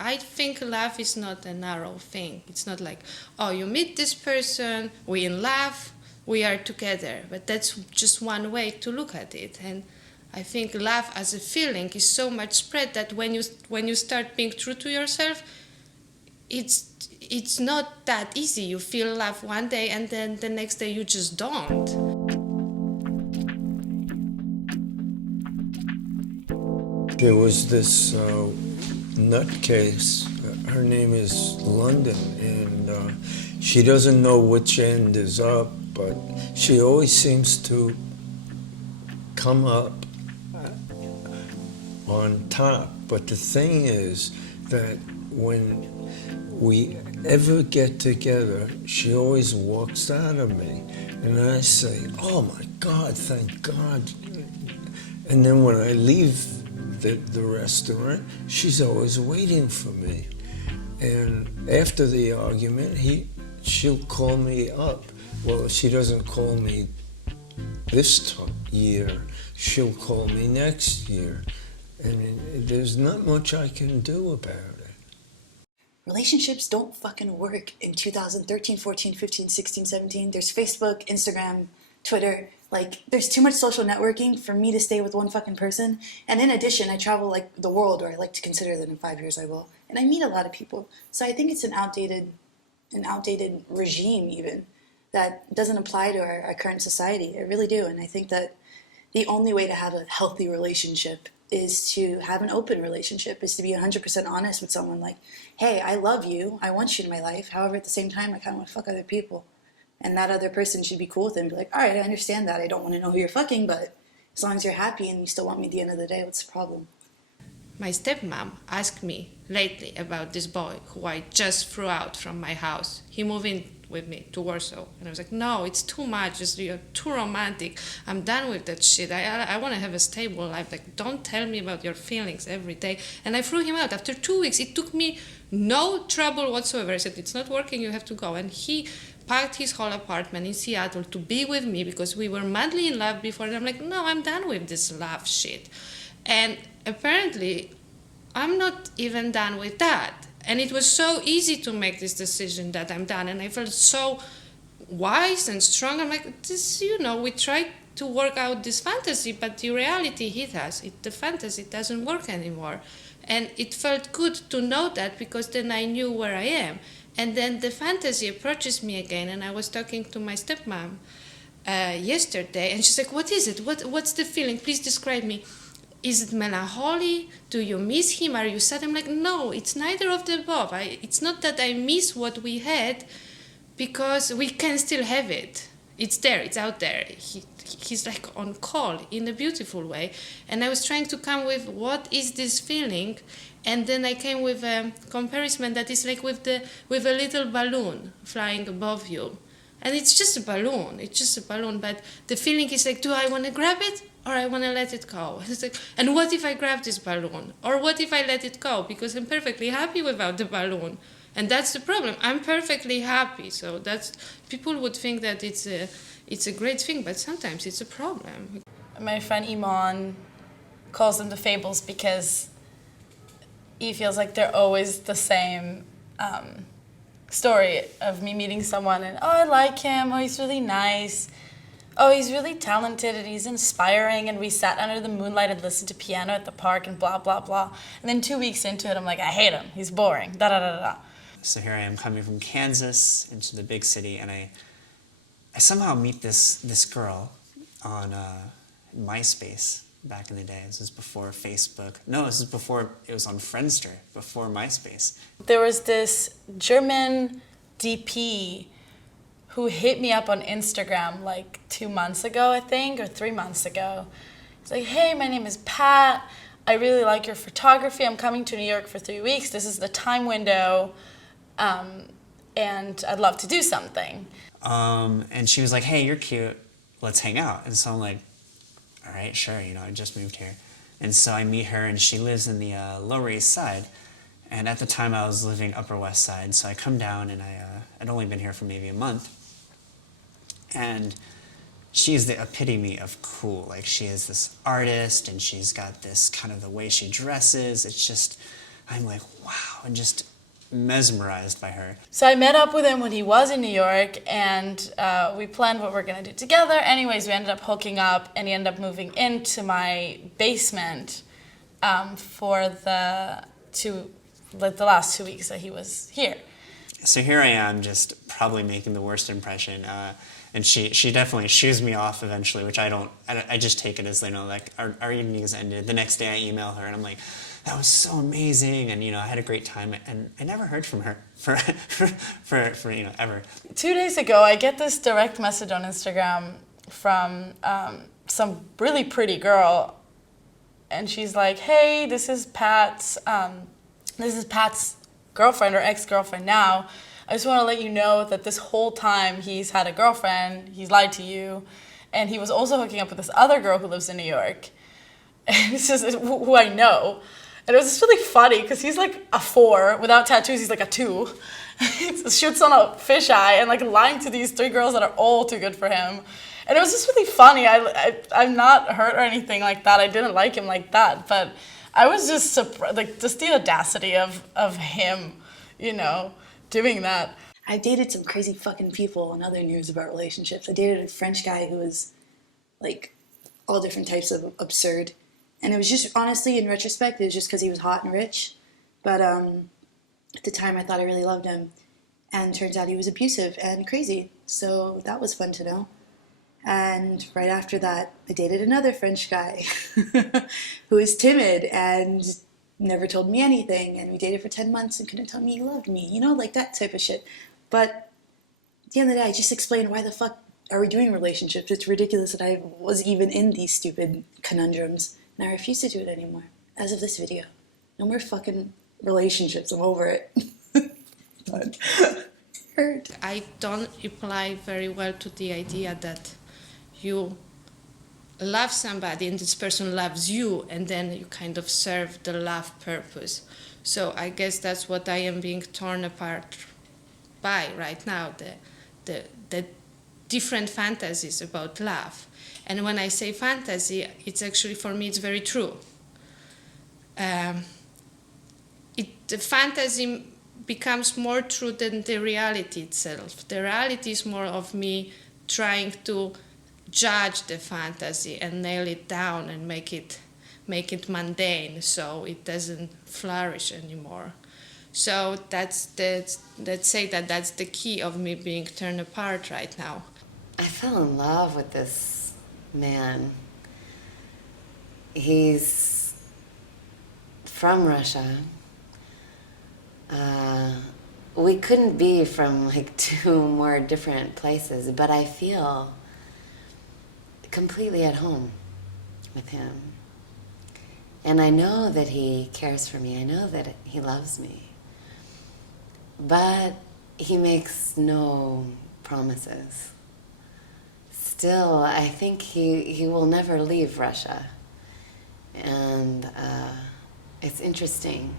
I think love is not a narrow thing. It's not like, oh, you meet this person, we in love, we are together. But that's just one way to look at it. And I think love as a feeling is so much spread that when you start being true to yourself, it's not that easy. You feel love one day and then the next day you just don't. There was this nutcase. Her name is London, and she doesn't know which end is up, but she always seems to come up on top. But the thing is that when we ever get together, she always walks out of me, and I say, "Oh my God, thank God." And then when I leave the restaurant, she's always waiting for me. And after the argument, she'll call me up. Well, she doesn't call me this year. She'll call me next year. And there's not much I can do about it. Relationships don't fucking work in 2013, 14, 15, 16, 17. There's Facebook, Instagram, Twitter. Like, there's too much social networking for me to stay with one fucking person. And in addition, I travel, like, the world, or I like to consider that in 5 years I will. And I meet a lot of people. So I think it's an outdated regime, even, that doesn't apply to our current society. I really do. And I think that the only way to have a healthy relationship is to have an open relationship, is to be 100% honest with someone. Like, hey, I love you. I want you in my life. However, at the same time, I kind of want to fuck other people. And that other person should be cool with it and be like, all right, I understand that. I don't want to know who you're fucking, but as long as you're happy and you still want me at the end of the day, what's the problem? My stepmom asked me lately about this boy who I just threw out from my house. He moved in with me to Warsaw. And I was like, no, it's too much. You're too romantic. I'm done with that shit. I want to have a stable life. Like, don't tell me about your feelings every day. And I threw him out. After 2 weeks, it took me no trouble whatsoever. I said, it's not working, you have to go. And he packed his whole apartment in Seattle to be with me because we were madly in love before. And I'm like, no, I'm done with this love shit. And apparently, I'm not even done with that. And it was so easy to make this decision that I'm done. And I felt so wise and strong. I'm like, this, we tried to work out this fantasy, but the reality hit us. The fantasy doesn't work anymore. And it felt good to know that because then I knew where I am. And then the fantasy approaches me again. And I was talking to my stepmom yesterday. And she's like, what is it? What's the feeling? Please describe me. Is it melancholy? Do you miss him? Are you sad? I'm like, no, it's neither of the above. It's not that I miss what we had because we can still have it. It's there, it's out there. He's like on call in a beautiful way. And I was trying to come with what is this feeling? And then I came with a comparison that is like with a little balloon flying above you. And it's just a balloon. But the feeling is like, do I want to grab it? Or I want to let it go. It's like, and what if I grab this balloon? Or what if I let it go? Because I'm perfectly happy without the balloon. And that's the problem. I'm perfectly happy. So people would think that it's a great thing, but sometimes it's a problem. My friend Iman calls them the fables because he feels like they're always the same story of me meeting someone and, oh, I like him, oh, he's really nice. Oh, he's really talented and he's inspiring, and we sat under the moonlight and listened to piano at the park and blah, blah, blah. And then 2 weeks into it, I'm like, I hate him. He's boring, da-da-da-da-da. So here I am coming from Kansas into the big city, and I somehow meet this girl on MySpace back in the day. This was before Facebook. No, this is before, it was on Friendster, before MySpace. There was this German DP who hit me up on Instagram like 2 months ago, I think, or 3 months ago. He's like, hey, my name is Pat. I really like your photography. I'm coming to New York for 3 weeks. This is the time window, and I'd love to do something. And she was like, hey, you're cute. Let's hang out. And so I'm like, all right, sure. I just moved here. And so I meet her, and she lives in the Lower East Side. And at the time, I was living Upper West Side. So I come down, and I'd only been here for maybe a month. And she's the epitome of cool. Like, she is this artist, and she's got this kind of the way she dresses. It's just I'm like, wow, and just mesmerized by her. So I met up with him when he was in New York, and we planned what we're gonna do together. Anyways, we ended up hooking up, and he ended up moving into my basement for the last 2 weeks that he was here. So here I am, just probably making the worst impression. And she definitely shoos me off eventually, which I just take it as, you know, like our evening has ended. The next day I email her and I'm like, that was so amazing, and, you know, I had a great time, and I never heard from her for you know, ever. 2 days ago, I get this direct message on Instagram from some really pretty girl, and she's like, hey, this is Pat's girlfriend or ex-girlfriend now. I just want to let you know that this whole time he's had a girlfriend, he's lied to you, and he was also hooking up with this other girl who lives in New York. And it's just who I know. And it was just really funny because he's like a 4. Without tattoos, he's like a 2. He shoots on a fisheye and like lying to these 3 girls that are all too good for him. And it was just really funny. I'm not hurt or anything like that. I didn't like him like that. But I was just surprised, like, just the audacity of him, you know, doing that. I've dated some crazy fucking people in other news about relationships. I dated a French guy who was like all different types of absurd. And it was just, honestly, in retrospect, it was just because he was hot and rich. But at the time, I thought I really loved him. And turns out he was abusive and crazy. So that was fun to know. And right after that, I dated another French guy who was timid and never told me anything. And we dated for 10 months and couldn't tell me he loved me. You know, like that type of shit. But at the end of the day, I just explained why the fuck are we doing relationships. It's ridiculous that I was even in these stupid conundrums. And I refuse to do it anymore. As of this video. No more fucking relationships. I'm over it. But hurt. I don't apply very well to the idea that you love somebody and this person loves you, and then you kind of serve the love purpose. So I guess that's what I am being torn apart by right now, the different fantasies about love. And when I say fantasy, it's actually, for me, it's very true. The fantasy becomes more true than the reality itself. The reality is more of me trying to judge the fantasy and nail it down and make it mundane, so it doesn't flourish anymore. So let's say that's the key of me being torn apart right now. I fell in love with this man. He's from Russia. We couldn't be from like 2 more different places, but I feel completely at home with him. And I know that he cares for me. I know that he loves me. But he makes no promises. Still, I think he will never leave Russia. And it's interesting.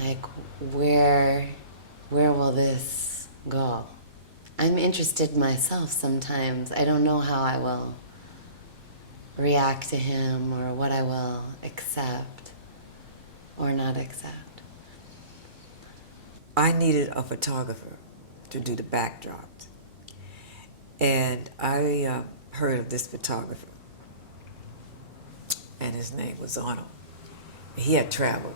Like, where will this go? I'm interested myself sometimes. I don't know how I will react to him or what I will accept or not accept. I needed a photographer to do the backdrops. And I heard of this photographer. And his name was Arnold. He had traveled.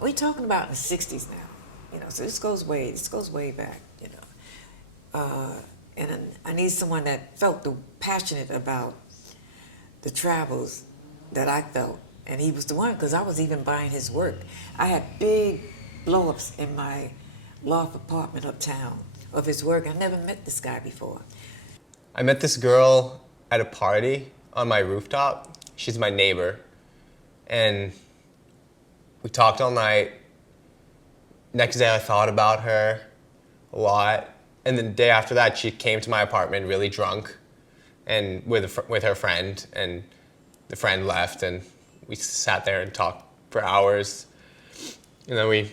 We're talking about in the 60s now. You know, so this goes way back, you know. And I need someone that felt passionate about the travels that I felt. And he was the one, because I was even buying his work. I had big blow-ups in my loft apartment uptown of his work. I never met this guy before. I met this girl at a party on my rooftop. She's my neighbor. And we talked all night. Next day I thought about her a lot. And the day after that, she came to my apartment really drunk and with her friend. And the friend left and we sat there and talked for hours. And then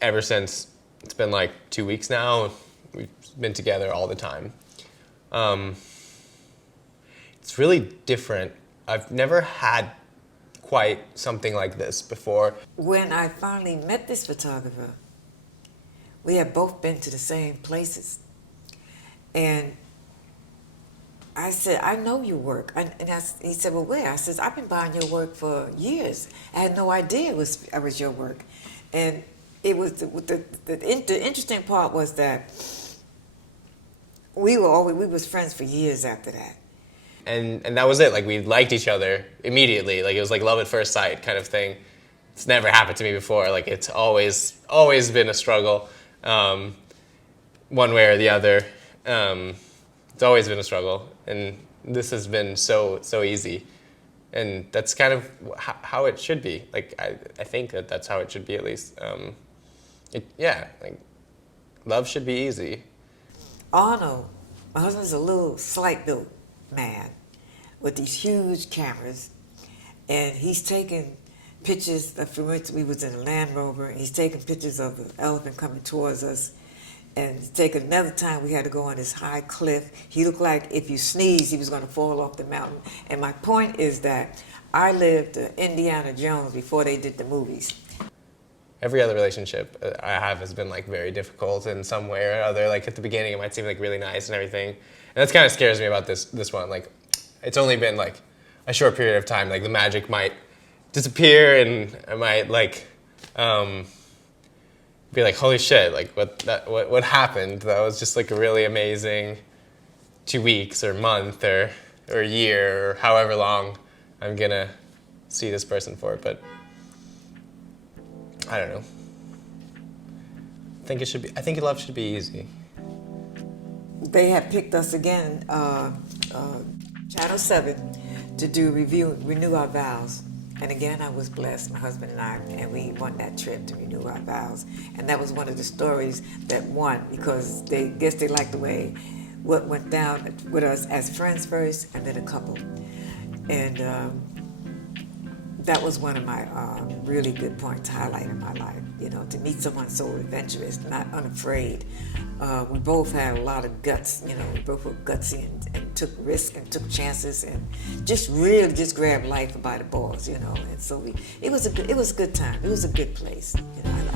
ever since, it's been like 2 weeks now, we've been together all the time. It's really different. I've never had quite something like this before. When I finally met this photographer, we had both been to the same places. And I said, I know your work. He said, well, where? I said, I've been buying your work for years. I had no idea it was your work. And it was the interesting part was that we was friends for years after that. And that was it. Like, we liked each other immediately. Like, it was like love at first sight kind of thing. It's never happened to me before. Like, it's always been a struggle, one way or the other. It's always been a struggle, and this has been so easy. And that's kind of how it should be. Like, I think that's how it should be, at least. Like, love should be easy. Arnold, my husband's a little slight-built man with these huge cameras, and he's taking pictures. For instance, we was in a Land Rover, and he's taking pictures of the elephant coming towards us. And take another time, we had to go on this high cliff. He looked like if you sneezed, he was going to fall off the mountain. And my point is that I lived Indiana Jones before they did the movies. Every other relationship I have has been like very difficult in some way or other. Like, at the beginning, it might seem like really nice and everything, and that's kind of scares me about this one. Like, it's only been like a short period of time. Like, the magic might disappear, and I might like be like, holy shit! Like, what happened? That was just like a really amazing 2 weeks or month or a year or however long I'm gonna see this person for. But I don't know. I think love should be easy. They had picked us again, Channel 7, to do Renew Our Vows. And again, I was blessed, my husband and I, and we won that trip to Renew Our Vows. And that was one of the stories that won, because they liked the way what went down with us as friends first, and then a couple. And that was one of my really good points to highlight in my life, you know, to meet someone so adventurous, not unafraid. We both had a lot of guts, you know, we both were gutsy and took risks and took chances and just grabbed life by the balls, you know. And so it was a good time. It was a good place, you know.